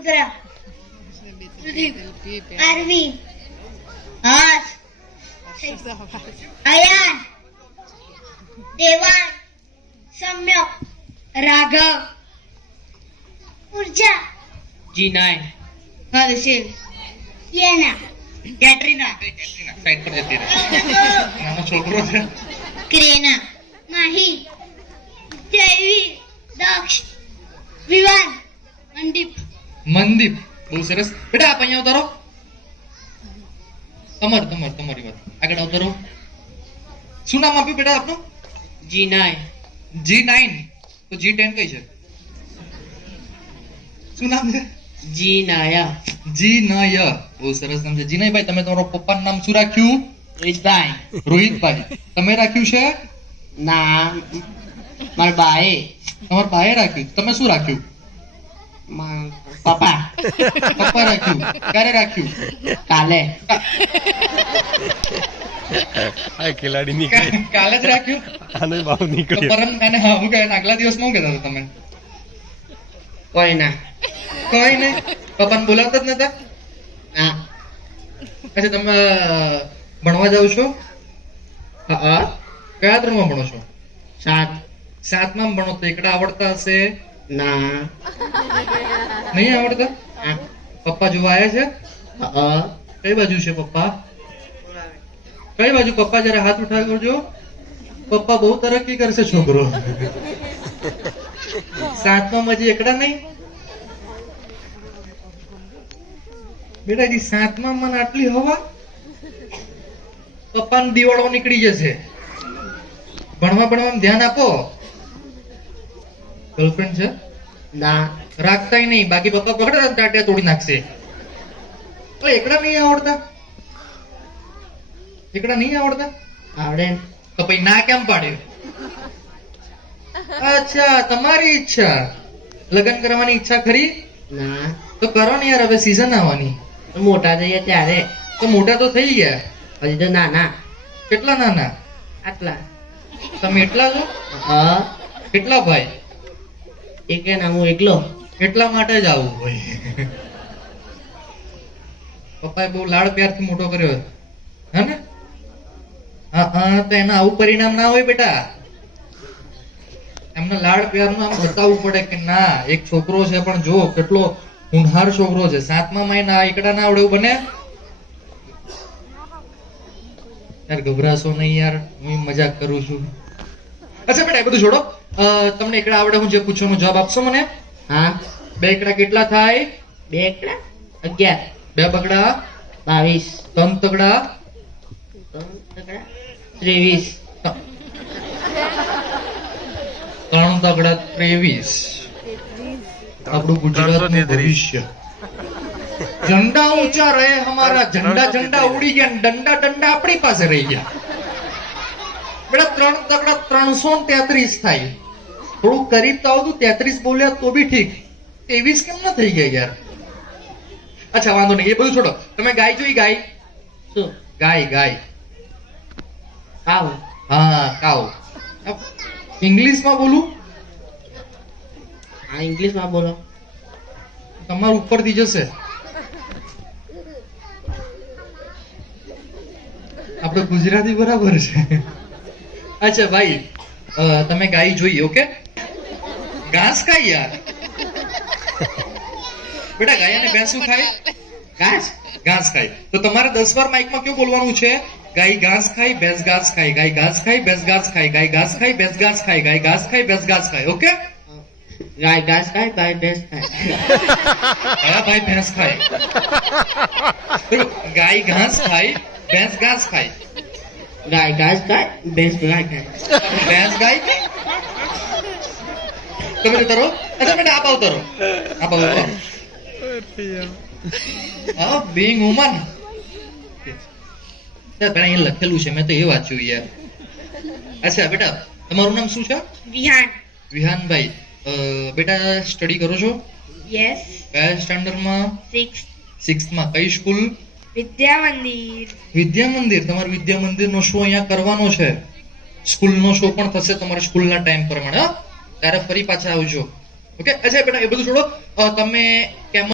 Rudra RV हर्ष अयान देवान सम्यक राघव ऊर्जा G9 हर्षिल येना कैटरीना સાઈડ પર જતી રહે નાનો છોકરો છે क्रेना माही जयवी दक्ष विवान मंदीप મનદીપ બહુ સરસ બેટા આપ અહીંયા ઉતારો તમારી વાત આગળ ઉતારો શું નામ આપ્યું બેટા આપનું G9 G9 તો G10 કઈ છે શું નામ છે G Naya જીનય બહુ સરસ નામ છે જીનયભાઈ તમે તમારો પપ્પાનું નામ શું રાખ્યું Ridbai રોહિતભાઈ તમે રાખ્યું છે ના મારા બાએ તમારા ભાઈએ રાખ્યું તમે શું રાખ્યું પપ્પા પપ્પા રાખ્યું ક્યારે રાખ્યું કાલે આ ખેલાડી નીકળે કાલે જ રાખ્યું આને ભાવ તો નીકળ્યો પરમ અને હા હું કહે આગલા દિવસમાં હું કહેતા હતા તમે કોઈ ના કોઈ નહીં પપ્પાને બોલાવતા જ નતા ના અચ્છા તમે ભણવા જાવ છો હા કયા ધોરણમાં ભણો છો સાત સાતમાં ભણો તો એકડા આવડતા હશે ના નહીં આવડતા આ પપ્પા જોવા આવ્યા છે કઈ બાજુ છે પપ્પા કઈ બાજુ પપ્પા જરા હાથ ઉઠાવી કરજો પપ્પા બહુ તરક્કી કરશે છોકરો સાતમાં હજી એકડા નહીં બેટાજી સાતમાં મને આટલી હવા પપ્પાનો દિવાળો નીકળી જશે ભણવામાં ધ્યાન આપો ગર્લફ્રેન્ડ છે ના રાખતાય નહીં બાકી પપ્પા પકડે ને ટાટિયા તોડી નાખશે ઓય એકડા નહીં આવડતા એકડા નહીં આવડતા આવડે ને. તો પછી ના કેમ પાડ્યું અચ્છા તમારી ઈચ્છા લગ્ન કરવાની ઈચ્છા ખરી ના તો કરો ને યાર હવે સીઝન આવવાની મોટા થઈએ ત્યારે તો મોટા તો થઈ ગયા હજી તો નાના કેટલા નાના આટલા તમે એટલા છો કેટલા ભાઈ એક ના હું એકલો એટલા માટે જ આવું હોય પપ્પાએ બહુ લાડ પ્યારથી મોટો કર્યો હે ને હા તો એના આવું પરિણામ ના હોય બેટા એમને લાડ પ્યારનું આમ બતાવવું પડે કે ના એક છોકરો છે પણ જો કેટલો ઉંધાર છોકરો છે સાતમા મહિના એકડા ના આવડે એવું બને યાર ગભરાશો નહીં યાર હું મજાક કરું છું અચ્છા બેટા એ બધું છોડો તમને એકડા આવડે હું જે પૂછવાનો જવાબ આપશો મને હા બે એકડા કેટલા થાય બે એકડા 11 બે બગડા 22 ત્રણ તગડા 23 ત્રણ તગડા 23 આપણું ગુજરાતનું ભવિષ્ય ઝંડા ઊંચા રહે હમારા ઝંડા ઉડી ગયા ને ડંડા આપણી પાસે રહી ગયા બેટા ત્રણ તગડા 333 થાય થોડું કરીબ તો આવતું 33 બોલ્યા તો બી ઠીક 23 કેમ ના થઈ ગયા યાર અચ્છા વાંધો નહીં એ બધું છોડો તમે ગાય જોઈ ગાય શું ગાય કાવ હા કાવ ઇંગ્લિશમાં બોલું હા ઇંગ્લિશમાં બોલો તમારું ઉપરથી જશે આપણે ગુજરાતી બરાબર છે અચ્છા ભાઈ તમે ગાય જોઈએ ઓકે ઘાસ ખાય યાર બેટા ગાય અને ભેંસ શું ખાય ઘાસ ખાય તો તમારે 10 વાર માઇકમાં કેવું બોલવાનું છે ગાય ઘાસ ખાય ભેંસ ઘાસ ખાય ગાય ઘાસ ખાય ભેંસ ઘાસ ખાય ગાય ઘાસ ખાય ભેંસ ઘાસ ખાય ગાય ઘાસ ખાય ભેંસ ઘાસ ખાય ઓકે ગાય ઘાસ ખાય ગાય ભેંસ ખાય હા ભાઈ ભેંસ ખાય ગાય ઘાસ ખાય ભેંસ ઘાસ ખાય ગાય ઘાસ ખાય ભેંસ ગાય ખાય ભેંસ ગાય કે તમે ઉતરો અચ્છા બેટા આપ ઉતરો હા બીંગ વુમન પેલા અહીંયા લખેલું છે મેં તો એ વાંચ્યું યાર અચ્છા બેટા તમારું નામ શું છે विहान વિહાનભાઈ બેટા સ્ટડી કરો છો यस કયા સ્ટાન્ડર્ડમાં 6 સિક્સ્થમાં કઈ સ્કૂલ विद्या मंदिर વિદ્યા મંદિર તમારે વિદ્યા મંદિરનો શો અહીંયા કરવાનો છે સ્કૂલનો શો પણ થશે તમારા સ્કૂલના ટાઈમ પ્રમાણે હા ત્યારે ફરી પાછા આવજો ઓકે અચ્છા બેટા એ બધું છોડો તમે કેમ